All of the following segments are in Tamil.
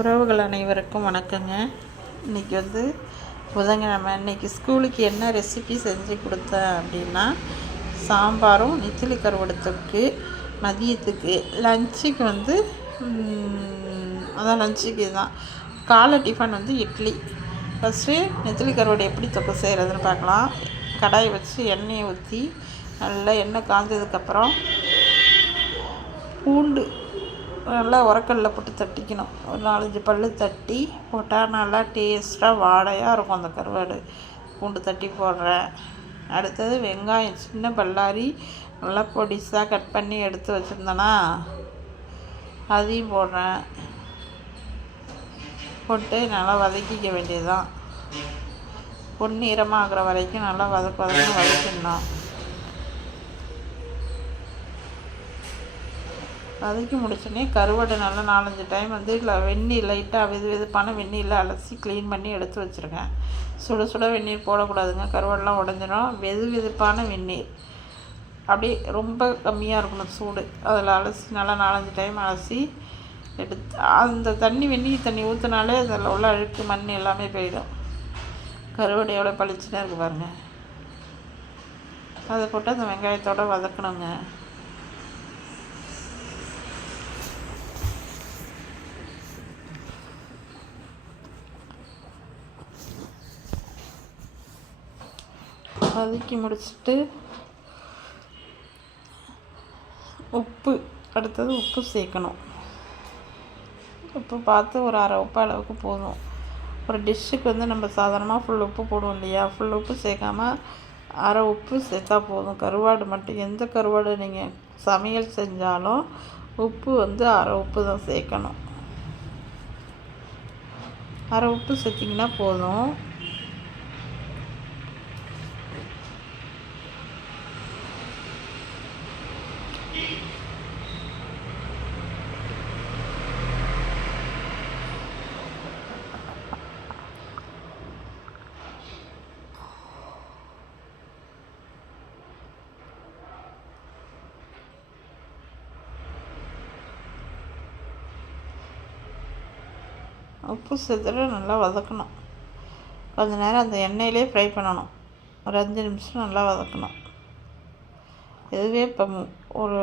உறவுகள் அனைவருக்கும் வணக்கங்க. இன்றைக்கி வந்து புதன்கிழமை. இன்றைக்கி ஸ்கூலுக்கு என்ன ரெசிபி செஞ்சு கொடுத்தேன் அப்படின்னா, சாம்பாரும் நெத்திலி கருவாடு தொக்கு. மதியத்துக்கு லஞ்சுக்கு வந்து லஞ்சுக்கு தான் காலை டிஃபன் வந்து இட்லி. ஃபஸ்ட்டு நெத்திலி கருவாடு எப்படி தொக்கு செய்கிறதுன்னு பார்க்கலாம். கடாயை வச்சு எண்ணெயை ஊற்றி நல்லா எண்ணெய் காஞ்சதுக்கப்புறம் பூண்டு நல்லா உரக்கல்ல போட்டு தட்டிக்கணும். ஒரு 4-5 பல் தட்டி போட்டால் நல்லா டேஸ்ட்டாக வாடையாக இருக்கும் அந்த கருவாடு. பூண்டு தட்டி போடுறேன். அடுத்தது வெங்காயம் சின்ன பல்லாரி நல்லா பொடிசாக கட் பண்ணி எடுத்து வச்சுருந்தேன்னா அதையும் போடுறேன். போட்டு நல்லா வதக்கிக்க வேண்டியதுதான். பொன்னிறமாக ஆகிற வரைக்கும் நல்லா வதக்கிடணும். வதக்கி முடிச்சோடனே கருவாடை நல்லா 4-5 டைம் வந்து வெந்நீர் லைட்டாக வெதுப்பான வெந்நீரில் அலசி க்ளீன் பண்ணி எடுத்து வச்சுருக்கேன். சுட வெந்நீர் போடக்கூடாதுங்க, கருவாடெலாம் உடஞ்சிடும். வெதுப்பான வெந்நீர், அப்படியே ரொம்ப கம்மியாக இருக்கணும் சூடு. அதில் அலசி நல்லா 4-5 டைம் அலசி எடுத்து அந்த வெந்நீர் தண்ணி ஊற்றினாலே அதில் உள்ள அழுக்கு மண் எல்லாமே போயிடும். கருவாடு எவ்வளோ பளிச்சுன்னு இருக்குது பாருங்கள். அதை போட்டு அந்த வெங்காயத்தோடு வதக்கணுங்க. வதக்கி முடிச்சுட்டு அடுத்தது உப்பு சேர்க்கணும். உப்பு பார்த்து ஒரு அரை உப்பு அளவுக்கு போதும். ஒரு டிஷ்ஷுக்கு வந்து நம்ம சாதாரணமாக ஃபுல் உப்பு போடுவோம் இல்லையா, ஃபுல் உப்பு சேர்க்காமல் அரை உப்பு சேர்த்தா போதும். கருவாடு மட்டும் எந்த கருவாடு நீங்கள் சமையல் செஞ்சாலும் உப்பு வந்து அரை உப்பு தான் சேர்க்கணும். அரை உப்பு சேர்த்திங்கன்னா போதும். உப்பு சேர்த்துட்டு நல்லா வதக்கணும். கொஞ்ச நேரம் அந்த எண்ணெயிலே ஃப்ரை பண்ணணும். ஒரு 5 நிமிஷம் நல்லா வதக்கணும். இதுவே இப்போ ஒரு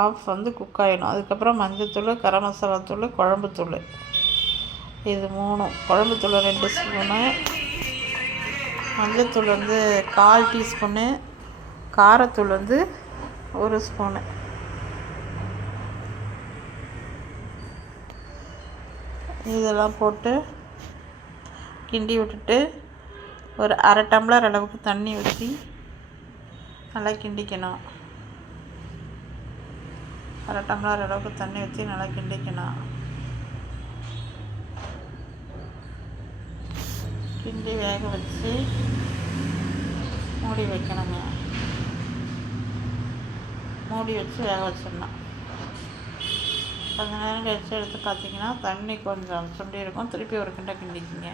ஆஃப் வந்து குக் ஆகிடும். அதுக்கப்புறம் மஞ்சள்தூள், கரம் மசாலா தூள், குழம்புத்தூள், இது 3. குழம்புத்தூள் 2 ஸ்பூனு, மஞ்சள்தூள் வந்து 1/4 டீஸ்பூனு, காரத்தூள் வந்து 1 ஸ்பூனு. இதெல்லாம் போட்டு கிண்டி விட்டுட்டு ஒரு அரை டம்ளர் அளவுக்கு தண்ணி ஊற்றி நல்லா கிண்டிக்கணும். அரை டம்ளர் அளவுக்கு தண்ணி ஊற்றி நல்லா கிண்டிக்கணும். கிண்டி வேக வச்சு மூடி வைக்கணுங்க. மூடி வச்சு வேக வச்சிடணும். கொஞ்ச நேரம் கழிச்சு எடுத்து பார்த்திங்கன்னா தண்ணி கொஞ்சம் சுண்டி இருக்கும். திருப்பி ஒரு கிண்ட கிண்டிக்கிங்க.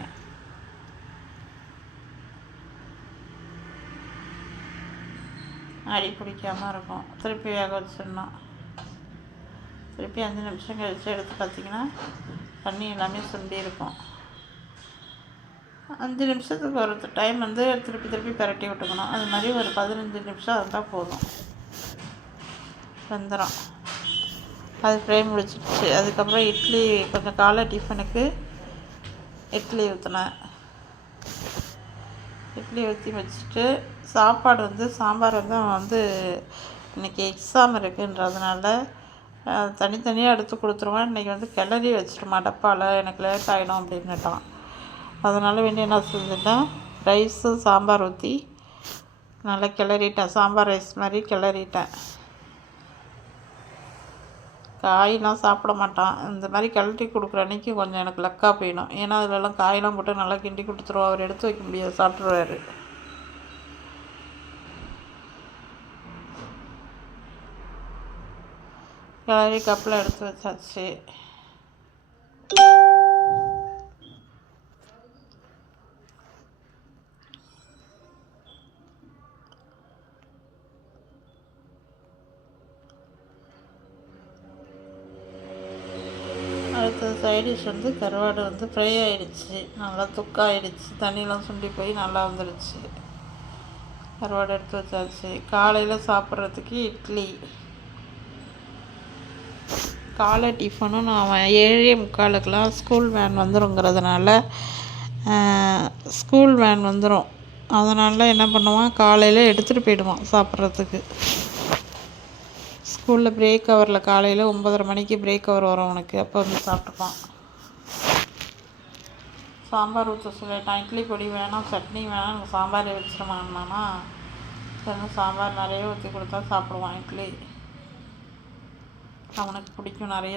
அடி பிடிக்காமல் இருக்கும். திருப்பி வேக வச்சிடணும். திருப்பி 5 நிமிஷம் கழிச்சு எடுத்து பார்த்திங்கன்னா தண்ணி எல்லாமே சுண்டி இருக்கும். 5 நிமிஷத்துக்கு ஒரு டைம் வந்து திருப்பி பரட்டி விட்டுக்கணும். அது மாதிரி ஒரு 15 நிமிஷம் இருந்தால் போதும், வெந்துடும். அது ஃப்ரை முடிச்சிடுச்சு. அதுக்கப்புறம் இட்லி கொஞ்சம் காலை டிஃபனுக்கு இட்லி ஊற்றினேன். இட்லி ஊற்றி வச்சுட்டு சாம்பார் வந்து இன்றைக்கி எக்ஸாம் இருக்குன்றதுனால தனித்தனியாக எடுத்து கொடுத்துருவேன். இன்றைக்கி வந்து கிளறி வச்சுருமா டப்பாவில், எனக்கு லேட் ஆகிடும் அப்படின்னுட்டான். அதனால் என்ன செஞ்சுட்டேன், ரைஸு சாம்பார் ஊற்றி நல்லா கிளறிட்டேன். சாம்பார் ரைஸ் மாதிரி கிளறிட்டேன். காயெலாம் சாப்பிட மாட்டான். இந்த மாதிரி கிளறி கொடுக்குற அன்றைக்கி கொஞ்சம் எனக்கு லக்காக போயிடும். ஏன்னா அதிலெல்லாம் காயெல்லாம் போட்டு நல்லா கிண்டி கொடுத்துருவோம். அவர் எடுத்து வைக்க முடியாது, சாப்பிட்ருவாரு. கிளறி கப்பில் எடுத்து வச்சாச்சு. அடுத்தது சைடிஷ் வந்து கருவாடு வந்து ஃப்ரை ஆகிடுச்சு, நல்லா துக்காயிடுச்சு, தண்ணியெலாம் சுண்டி போய் நல்லா வந்துடுச்சு. கருவாடு எடுத்து வச்சாச்சு. காலையில் சாப்பிட்றதுக்கு இட்லி. காலை டிஃபனும் நான் 7:45 ஸ்கூல் வேன் வந்துருங்கிறதுனால ஸ்கூல் வேன் வந்துடும். அதனால் என்ன பண்ணுவான், காலையில் எடுத்துகிட்டு போயிடுவான் சாப்பிட்றதுக்கு. ஸ்கூலில் பிரேக் ஹவரில் காலையில் 9:30 மணிக்கு பிரேக் ஹவர் வரும் அவனுக்கு, அப்போ வந்து சாப்பிட்டுப்பான். சாம்பார் ஊற்ற சொல்லிட்டான். இட்லி பொடி வேணாம், சட்னி வேணாம், எனக்கு சாம்பாரே வச்சிருமான்னானா, சரி சாம்பார் நிறைய ஊற்றி கொடுத்தா சாப்பிடுவான். இட்லி அவனுக்கு பிடிக்கும் நிறைய.